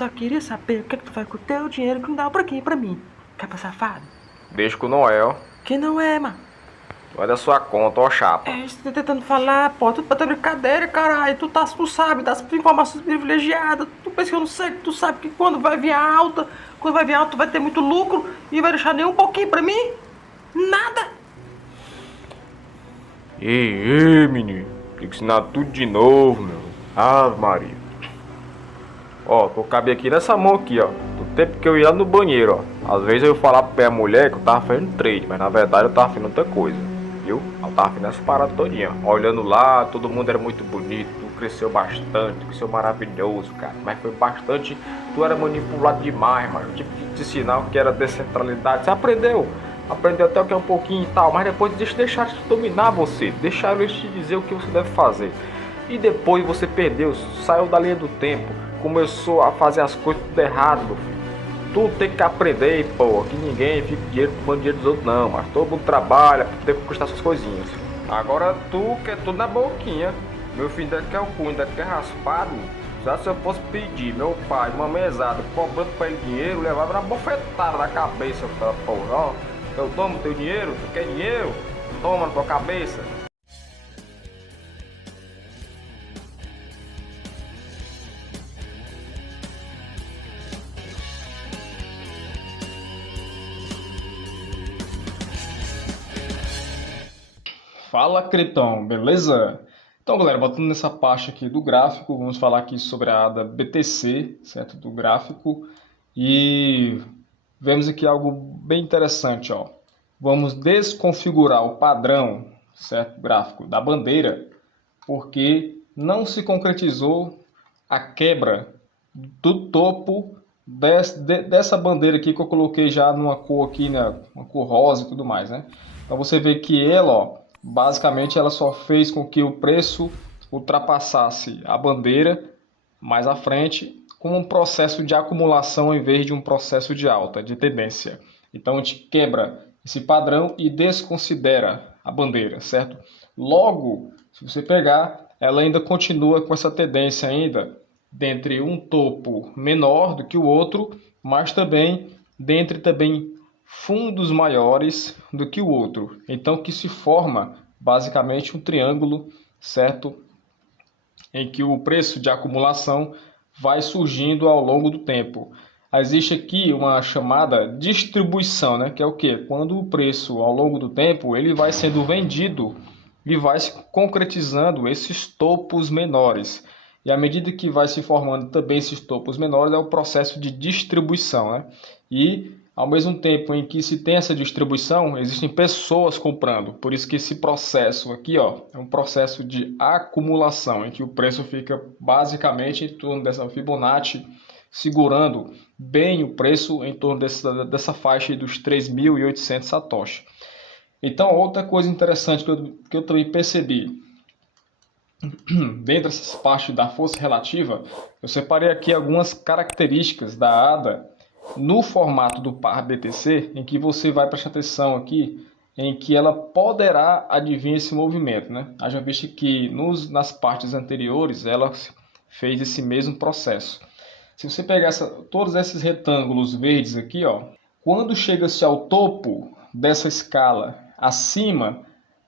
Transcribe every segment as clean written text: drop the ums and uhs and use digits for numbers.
Só queria saber o que tu faz com o teu dinheiro que não dá pra quem pra mim. Capa safado. Deixa com o Noel. Quem não é, mano? Vai da sua conta, ó chapa. É, você tá tentando falar, pô, tudo pra ter brincadeira, caralho. Tu sabe das informações privilegiadas. Tu pensa que eu não sei, tu sabe que quando vai vir a alta, tu vai ter muito lucro e vai deixar nem um pouquinho pra mim? Nada! Ei, menino. Tem que ensinar tudo de novo, meu. Ave Maria. Ó, tô cabendo aqui nessa mão aqui, ó. Do tempo que eu ia lá no banheiro, ó. Às vezes eu ia falar pra minha mulher que eu tava fazendo trade, mas na verdade eu tava fazendo outra coisa. Viu? Eu tava fazendo essa parada todinha. Olhando lá, todo mundo era muito bonito. Tu cresceu bastante, cresceu maravilhoso, cara. Mas foi bastante. Tu era manipulado demais, mano. Eu tive que te ensinar o que era descentralidade. Você aprendeu? Aprendeu até o que é um pouquinho e tal. Mas depois deixar de dominar você. Deixar eles te dizer o que você deve fazer. E depois você perdeu, saiu da linha do tempo, começou a fazer as coisas tudo errado, meu filho. Tu tem que aprender, pô, que ninguém fica dinheiro com dinheiro dos outros não, mas todo mundo trabalha pra ter que conquistar suas coisinhas. Agora tu quer tudo na boquinha, meu filho ainda quer o cu, ainda quer raspado. Já se eu fosse pedir meu pai uma mesada cobrando pra ele dinheiro, levava na bofetada da cabeça, porra, ó. Eu tomo teu dinheiro, tu quer dinheiro? Toma na tua cabeça. Fala, Cretão, beleza? Então, galera, voltando nessa parte aqui do gráfico, vamos falar aqui sobre a ADA BTC, certo? Do gráfico. E vemos aqui algo bem interessante, ó. Vamos desconfigurar o padrão, certo? Gráfico da bandeira, porque não se concretizou a quebra do topo dessa bandeira aqui que eu coloquei já numa cor aqui, né? Uma cor rosa e tudo mais, né? Então você vê que ela, ó, basicamente ela só fez com que o preço ultrapassasse a bandeira mais à frente com um processo de acumulação em vez de um processo de alta, de tendência. Então a gente quebra esse padrão e desconsidera a bandeira, certo? Logo, se você pegar, ela ainda continua com essa tendência ainda dentre um topo menor do que o outro, mas também dentre também fundos maiores do que o outro. Então que se forma basicamente um triângulo, certo? Em que o preço de acumulação vai surgindo ao longo do tempo. Existe aqui uma chamada distribuição, né? Que é o que? Quando o preço ao longo do tempo ele vai sendo vendido e vai se concretizando esses topos menores. E à medida que vai se formando também esses topos menores, é o processo de distribuição, né? E ao mesmo tempo em que se tem essa distribuição, existem pessoas comprando. Por isso que esse processo aqui, ó, é um processo de acumulação, em que o preço fica basicamente em torno dessa Fibonacci, segurando bem o preço em torno dessa faixa dos 3.800 Satoshi. Então, outra coisa interessante que eu também percebi, dentro dessas partes da força relativa, eu separei aqui algumas características da ADA no formato do par BTC, em que você vai prestar atenção aqui, em que ela poderá adivinhar esse movimento, né? Haja visto que nas partes anteriores ela fez esse mesmo processo. Se você pegar todos esses retângulos verdes aqui, ó, quando chega-se ao topo dessa escala, acima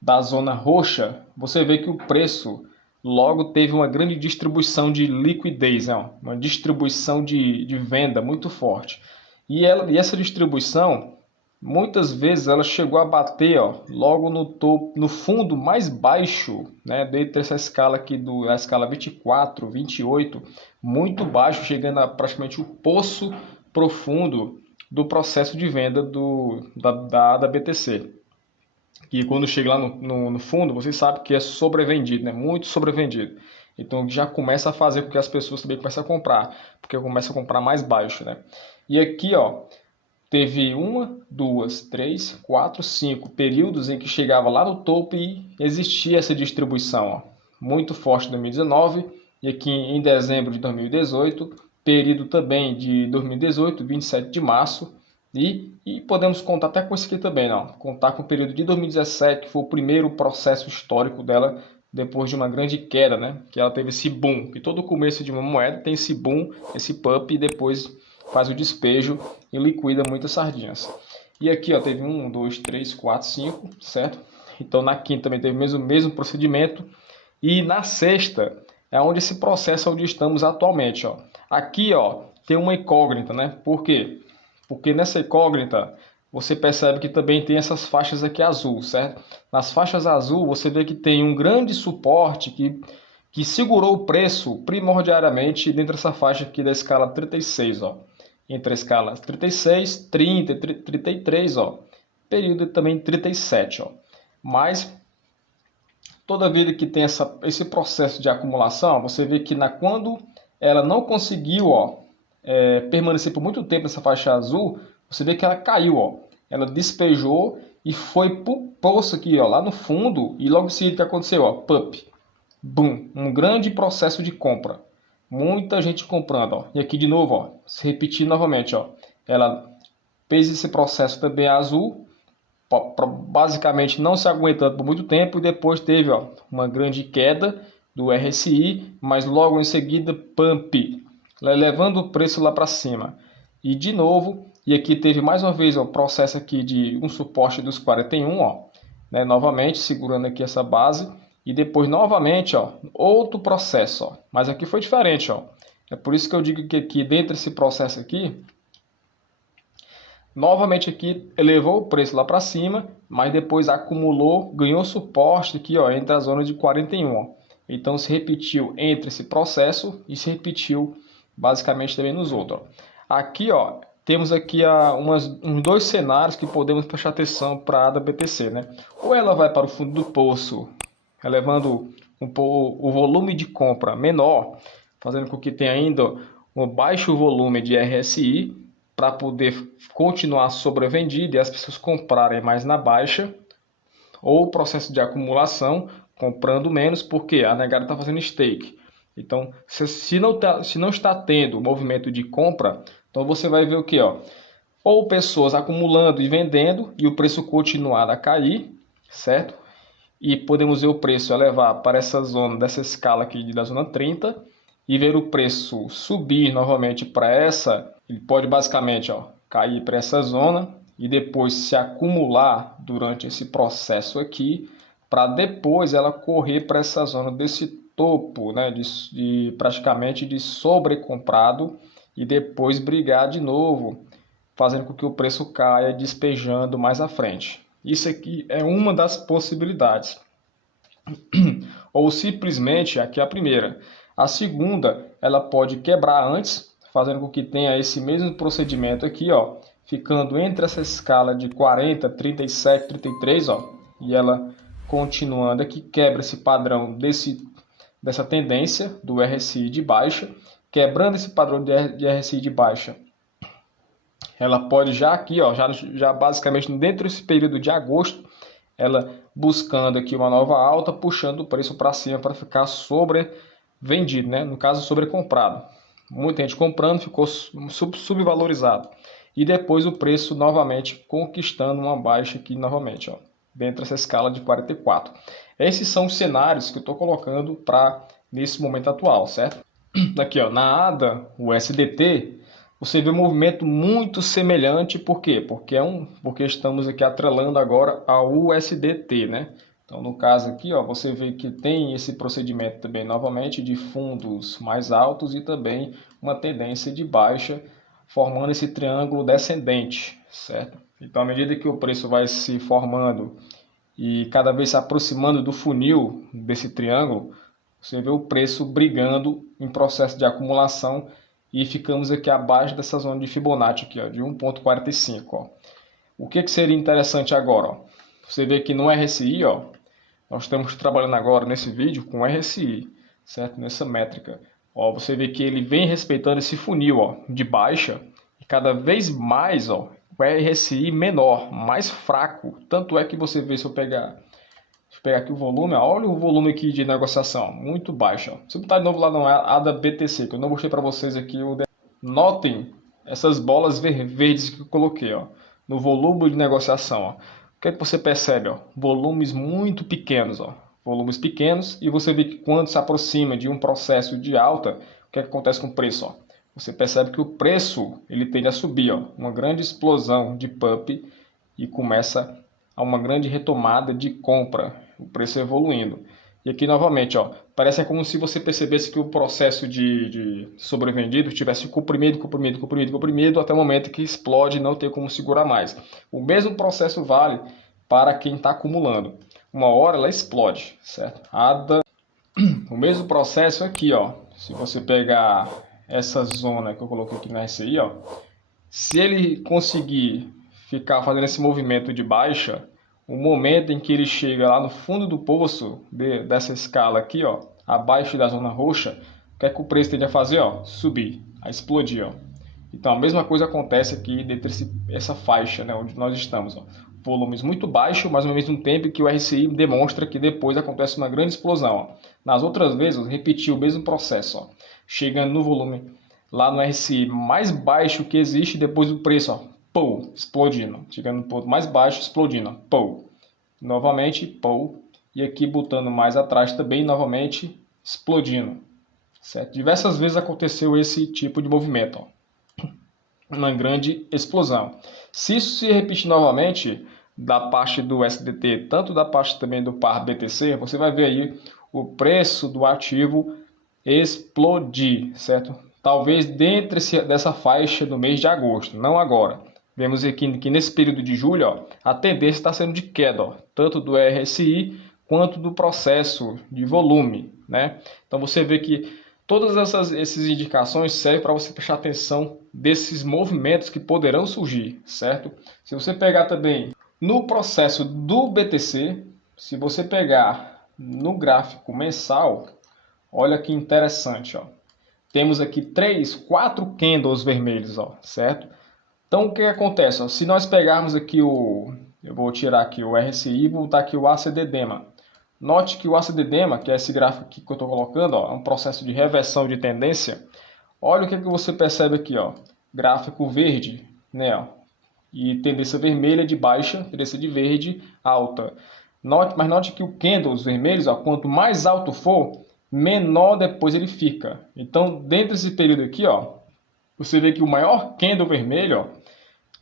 da zona roxa, você vê que o preço logo teve uma grande distribuição de liquidez, né? Uma distribuição de venda muito forte. E essa distribuição, muitas vezes, ela chegou a bater, ó, logo no topo, no fundo mais baixo, né, dentro dessa escala aqui, a escala 24, 28, muito baixo, chegando a praticamente o poço profundo do processo de venda da BTC. E quando chega lá no fundo, vocês sabem que é sobrevendido, né? Muito sobrevendido. Então já começa a fazer com que as pessoas também comecem a comprar, porque começa a comprar mais baixo, né? E aqui, ó, teve uma, duas, três, quatro, cinco períodos em que chegava lá no topo e existia essa distribuição, ó, muito forte em 2019 e aqui em dezembro de 2018, período também de 2018, 27 de março, e podemos contar até com isso aqui também, não? Contar com o período de 2017, que foi o primeiro processo histórico dela depois de uma grande queda, né? Que ela teve esse boom, que todo começo de uma moeda tem esse boom, esse pump e depois faz o despejo e liquida muitas sardinhas. E aqui, ó, teve 1, 2, 3, 4, 5, certo? Então na quinta também teve o mesmo procedimento. E na sexta é onde esse processo é onde estamos atualmente, ó. Aqui, ó, tem uma incógnita, né? Por quê? Porque nessa incógnita você percebe que também tem essas faixas aqui azul, certo? Nas faixas azul você vê que tem um grande suporte que segurou o preço primordialmente dentro dessa faixa aqui da escala 36, ó. Entre a escala 36, 30 e 33, ó. Período também 37, ó. Mas toda vida que tem esse processo de acumulação, você vê que quando ela não conseguiu, ó, permanecer por muito tempo nessa faixa azul, você vê que ela caiu, ó. Ela despejou e foi pro poço aqui, ó, lá no fundo, e logo em seguida o que aconteceu, ó, pump, boom, um grande processo de compra. Muita gente comprando, ó. E aqui de novo, ó, se repetir novamente, ó. Ela fez esse processo também azul, basicamente não se aguentando por muito tempo, e depois teve, ó, uma grande queda do RSI, mas logo em seguida pump, levando o preço lá para cima. E de novo, e aqui teve mais uma vez o processo aqui de um suporte dos 41, ó, né, novamente segurando aqui essa base, e depois novamente, ó, outro processo, ó, mas aqui foi diferente, ó. É por isso que eu digo que aqui dentro desse processo aqui, novamente aqui elevou o preço lá para cima, mas depois acumulou, ganhou suporte aqui, ó, entre a zona de 41, ó. Então se repetiu entre esse processo e se repetiu basicamente também nos outros, ó. Aqui, ó, temos aqui uns dois cenários que podemos prestar atenção para a ADA BTC, né? Ou ela vai para o fundo do poço, elevando o volume de compra menor, fazendo com que tenha ainda um baixo volume de RSI, para poder continuar sobrevendido e as pessoas comprarem mais na baixa, ou o processo de acumulação, comprando menos, porque a negada está fazendo stake. Então, se não está tendo movimento de compra, então você vai ver o que? Ou pessoas acumulando e vendendo, e o preço continuar a cair, certo? E podemos ver o preço elevar para essa zona, dessa escala aqui da zona 30, e ver o preço subir novamente para essa, ele pode basicamente, ó, cair para essa zona e depois se acumular durante esse processo aqui, para depois ela correr para essa zona desse topo, né, praticamente de sobrecomprado, e depois brigar de novo, fazendo com que o preço caia, despejando mais à frente. Isso aqui é uma das possibilidades. Ou simplesmente, aqui é a primeira. A segunda, ela pode quebrar antes, fazendo com que tenha esse mesmo procedimento aqui, ó, ficando entre essa escala de 40, 37, 33, ó, e ela continuando aqui, quebra esse padrão dessa tendência do RSI de baixa, quebrando esse padrão de RSI de baixa. Ela pode já aqui, ó, já basicamente dentro desse período de agosto, ela buscando aqui uma nova alta, puxando o preço para cima para ficar sobrevendido, né? No caso, sobrecomprado. Muita gente comprando, ficou subvalorizado. E depois o preço novamente conquistando uma baixa aqui novamente, ó, dentro dessa escala de 44. Esses são os cenários que eu estou colocando para nesse momento atual, certo? Aqui, ó, na ADA, o SDT, você vê um movimento muito semelhante, por quê? Porque estamos aqui atrelando agora ao USDT, né? Então, no caso aqui, ó, você vê que tem esse procedimento também, novamente, de fundos mais altos e também uma tendência de baixa, formando esse triângulo descendente, certo? Então, à medida que o preço vai se formando e cada vez se aproximando do funil desse triângulo, você vê o preço brigando em processo de acumulação e ficamos aqui abaixo dessa zona de Fibonacci aqui, ó, de 1,45. Ó. O que seria interessante agora? Ó? Você vê que no RSI, ó, nós estamos trabalhando agora nesse vídeo com RSI, certo? Nessa métrica. Ó, você vê que ele vem respeitando esse funil, ó, de baixa e cada vez mais, ó, o RSI menor, mais fraco. Tanto é que você vê, se eu pegar aqui o volume, ó, olha o volume aqui de negociação, muito baixo. Ó. Se eu botar de novo lá na ADA BTC, que eu não mostrei para vocês aqui, notem essas bolas verdes que eu coloquei, ó, no volume de negociação. Ó. O que é que você percebe? Ó? Volumes muito pequenos, ó. volumes pequenos, e você vê que quando se aproxima de um processo de alta, o que acontece com o preço? Ó? Você percebe que o preço ele tende a subir, ó, uma grande explosão de pump e começa a uma grande retomada de compra, o preço evoluindo. E aqui novamente, ó, parece como se você percebesse que o processo de sobrevendido tivesse comprimido até o momento que explode e não tem como segurar mais. O mesmo processo vale para quem está acumulando. Uma hora ela explode, certo? O mesmo processo aqui, ó. Se você pegar essa zona que eu coloquei aqui na RSI, ó, se ele conseguir ficar fazendo esse movimento de baixa, o momento em que ele chega lá no fundo do poço dessa escala aqui, ó, abaixo da zona roxa, o que é que o preço tende a fazer? Ó, subir, a explodir. Ó. Então a mesma coisa acontece aqui dentro dessa faixa, né, onde nós estamos. Ó. Volumes muito baixos, mas ao mesmo tempo que o RSI demonstra que depois acontece uma grande explosão. Ó. Nas outras vezes, eu repeti o mesmo processo, ó, chegando no volume lá no RSI mais baixo que existe, depois o preço, ó, pou, explodindo, chegando no ponto mais baixo, explodindo, pou, novamente, pou, e aqui botando mais atrás também, novamente, explodindo, certo? Diversas vezes aconteceu esse tipo de movimento, ó. Uma grande explosão. Se isso se repetir novamente, da parte do SDT, tanto da parte também do par BTC, você vai ver aí o preço do ativo explodir, certo? Talvez dentro dessa faixa do mês de agosto, não agora. Vemos aqui que nesse período de julho, ó, a tendência está sendo de queda, ó, tanto do RSI quanto do processo de volume, né? Então você vê que todas essas indicações servem para você prestar atenção desses movimentos que poderão surgir, certo? Se você pegar também no processo do BTC, se você pegar no gráfico mensal, olha que interessante, ó. Temos aqui 3, 4 candles vermelhos, ó, certo? Então o que acontece? Ó? Se nós pegarmos aqui eu vou tirar aqui o RSI e botar aqui o ACD-DEMA. Note que o ACD-DEMA, que é esse gráfico aqui que eu estou colocando, ó, é um processo de reversão de tendência. Olha o que você percebe aqui, ó, gráfico verde, né, ó, e tendência vermelha de baixa, tendência de verde alta. Mas note que o candles vermelhos, ó, quanto mais alto for, menor depois ele fica. Então, dentro desse período aqui, ó, você vê que o maior candle vermelho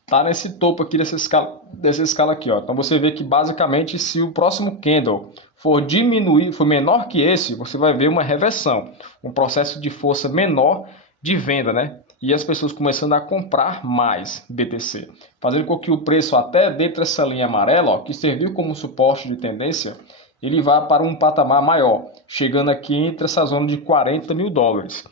está nesse topo aqui dessa escala aqui. Ó. Então você vê que basicamente se o próximo candle for diminuir, for menor que esse, você vai ver uma reversão, um processo de força menor de venda, né? E as pessoas começando a comprar mais BTC, fazendo com que o preço até dentro dessa linha amarela, ó, que serviu como suporte de tendência, ele vá para um patamar maior, chegando aqui entre essa zona de 40 mil dólares.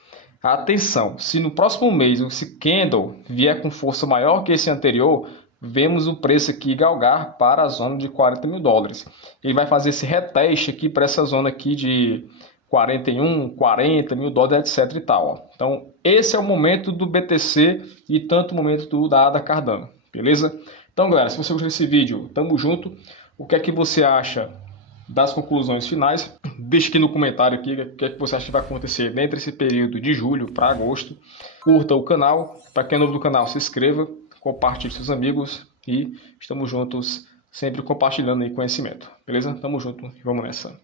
Atenção, se no próximo mês esse candle vier com força maior que esse anterior, vemos o preço aqui galgar para a zona de 40 mil dólares. Ele vai fazer esse reteste aqui para essa zona aqui de 41, 40 mil dólares, etc. e tal. Ó. Então, esse é o momento do BTC e tanto o momento da ADA Cardano, beleza? Então, galera, se você gostou desse vídeo, tamo junto. O que é que você acha das conclusões finais? Deixe aqui no comentário aqui o que é que você acha que vai acontecer dentro desse período de julho para agosto. Curta o canal. Para quem é novo no canal, se inscreva, compartilhe com seus amigos e estamos juntos sempre compartilhando aí conhecimento. Beleza? Tamo junto e vamos nessa.